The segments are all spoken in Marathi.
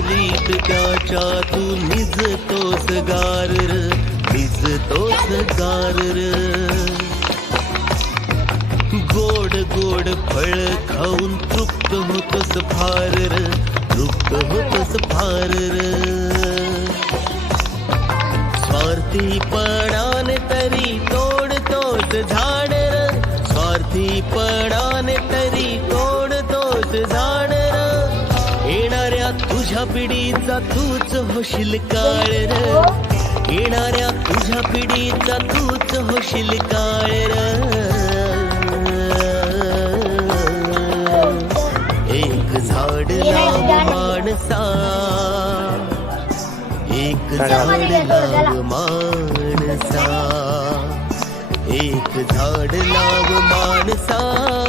दिलीप त्याच्या तू निजतोस गारर निजतोस गारर. गोड गोड फळ खाऊन तृप्त होतोस फारर तृप्त होतोस फारर. होशील काळ र. येणाऱ्या तुझ्या पिढीचा तूच होशील काळ र. एक झाड लाव माणसा. एक झाड लाव माणसा. एक झाड लाव माणसा.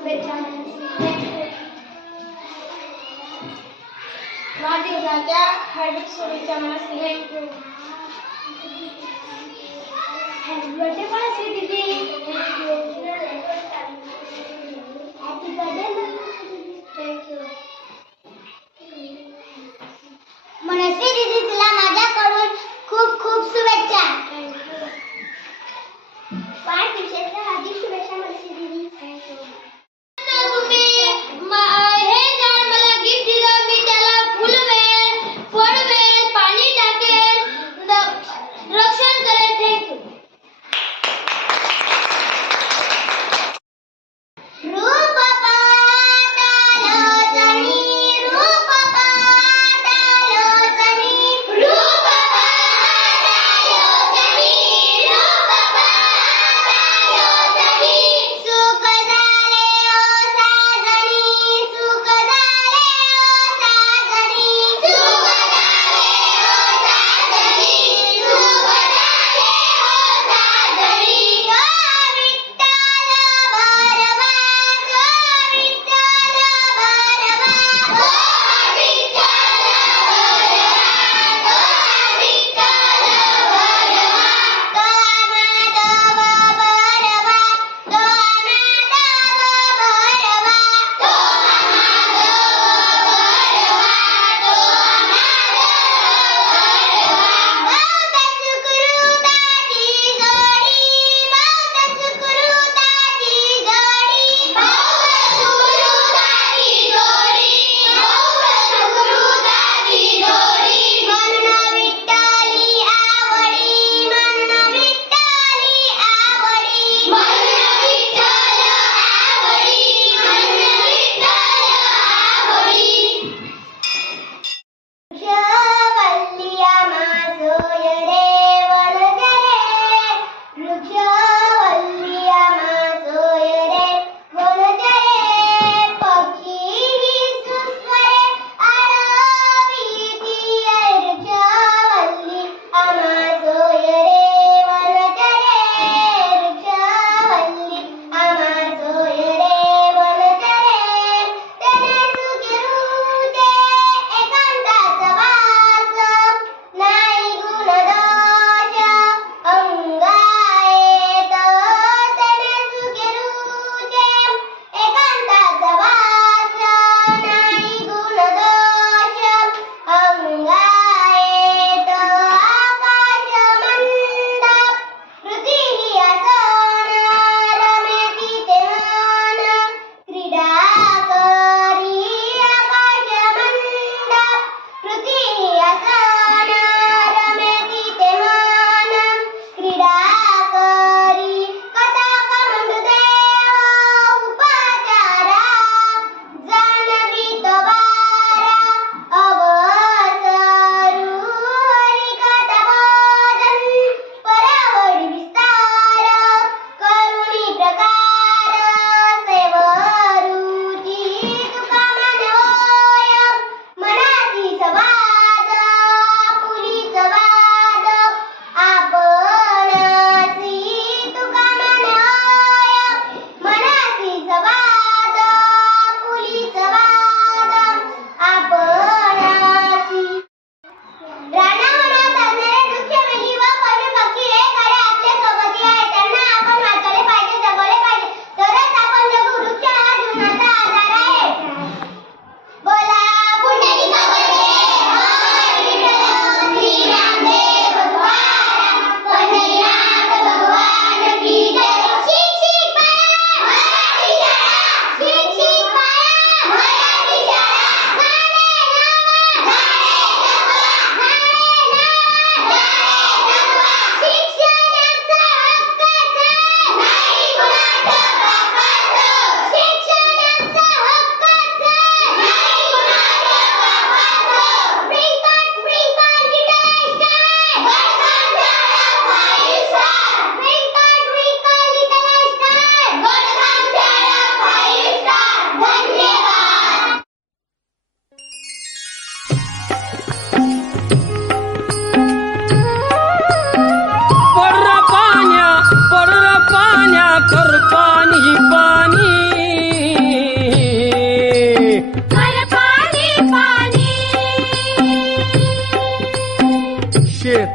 शुभेच्छा. वाढदिवसाच्या हार्दिक शुभेच्छा मला थँक्यू हॅपी बर्थडे पण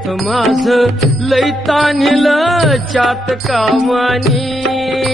शेत माझ लैतानील चात कामानी.